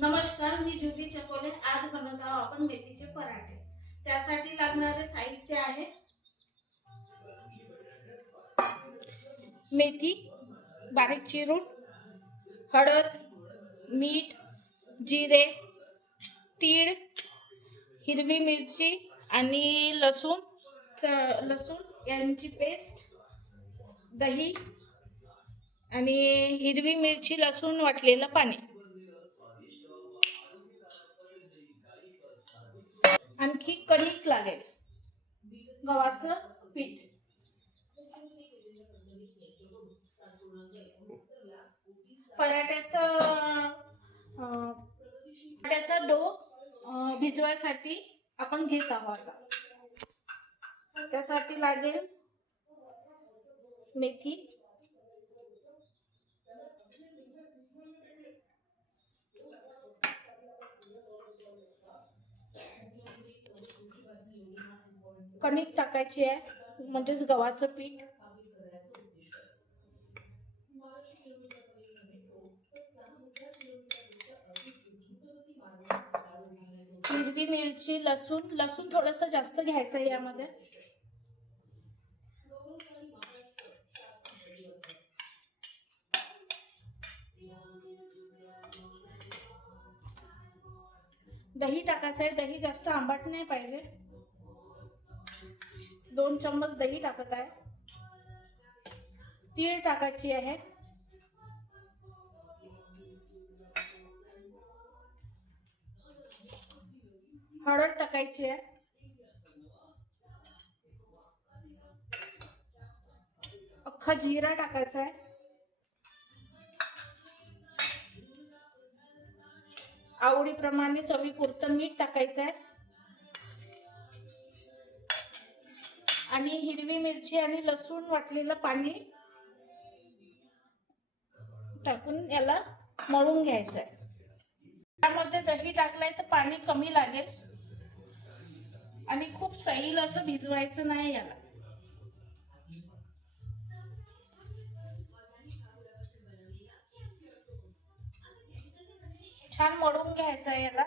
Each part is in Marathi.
नमस्कार, मी जुली चकोले। आज बनवत आहोत आपण मेथीचे पराठे। त्यासाठी लागणारे साहित्य आहे मेथी बारीक चिरून, हळद, मीठ, जिरे, तीळ, हिरवी मिरची आणि लसूण यांची पेस्ट, दही आणि हिरवी मिरची लसूण वाटलेलं पाणी। आणखी कणिक लागेल, गव्हाचं पीठ, पराठ्याचा डो भिजवायसाठी आपण घेत आहोत। त्यासाठी लागेल मेथी, कणिक टाकायची आहे म्हणजेच गव्हाचं पीठ, हिरवी मिरची, लसूण थोडंसं जास्त घ्यायचं यामध्ये, दही टाकायचं आहे। दही जास्त आंबट नाही पाहिजे। 2 चम्मच दही टाकत आहे। तीळ टाकायची आहे, हळद टाकायची आहे, अख्खा जिरा टाकायचा आहे, आवडीप्रमाणे चवीपुरतं मीठ टाकायचं आहे आणि हिरवी मिरची आणि लसूण वाटलेलं पाणी टाकून याला मळून घ्यायचं आहे। त्यामध्ये दही टाकलंय तर पाणी कमी लागेल आणि खूप सैल असं भिजवायचं नाही याला। छान मळून घ्यायचं आहे याला।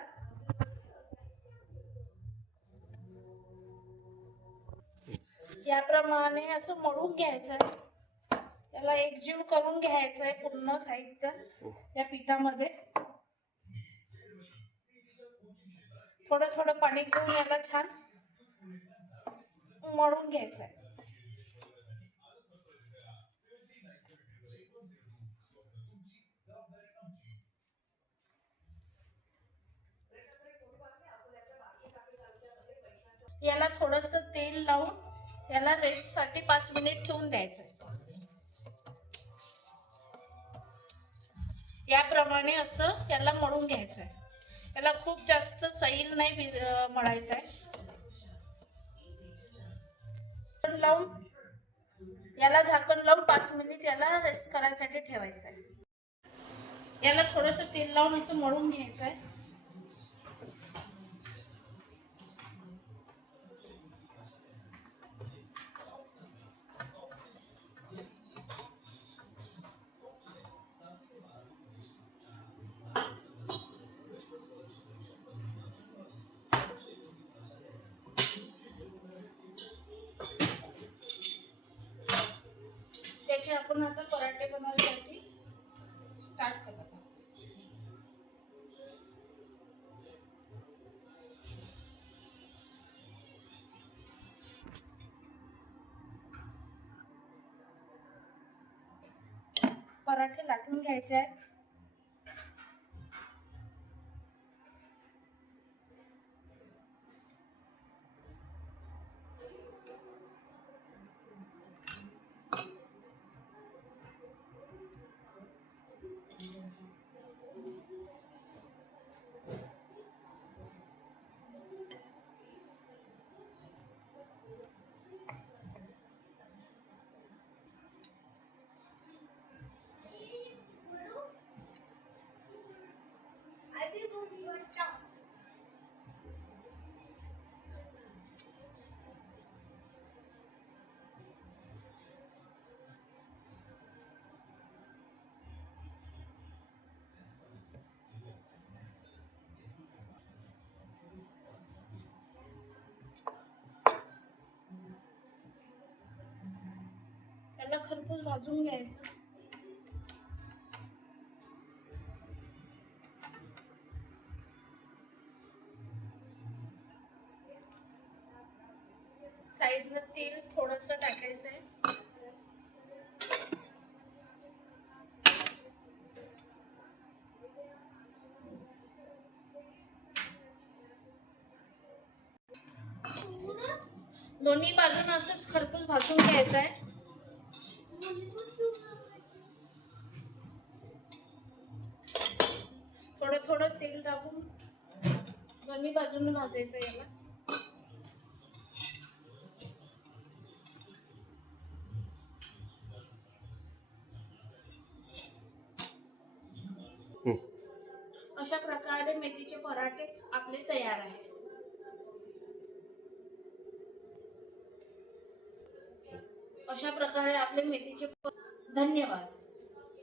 याप्रमाणे असं मळून घ्यायचं आहे। याला एकजीव करून घ्यायचं आहे पूर्ण साहित्य या पिठामध्ये। थोडं थोडं पाणी घेऊन याला छान मळून घ्यायचं आहे। याला थोडंसं तेल लावून याला रेस्ट साठी 5 मिनिट ठेवून द्यायचं। याप्रमाणे असं याला मळून घ्यायचं आहे। याला खूप जास्त सैल नाही मळायचं आहे। याला झाकण लावून 5 मिनिट याला रेस्ट करायसाठी ठेवायचं आहे। याला थोडंसं तेल लावून असं मळून घ्यायचं आहे। त्याचे आपण आता पराठे बनवण्यासाठी स्टार्ट करत आहोत। पराठे लाटून घ्यायचे आहेत। खरपूस भाजून घ्यायचं. साईडनं तेल थोडस टाकायचं आहे. दोन्ही बाजून असंच खरपूस भाजून घ्यायचं आहे. थोडं थोडं तेल टाकून दोन्ही बाजून भाजायचं याला. अशा प्रकारे मेथीचे पराठे आपले तयार आहे. अशा प्रकारे आपले मेथीचे धन्यवाद.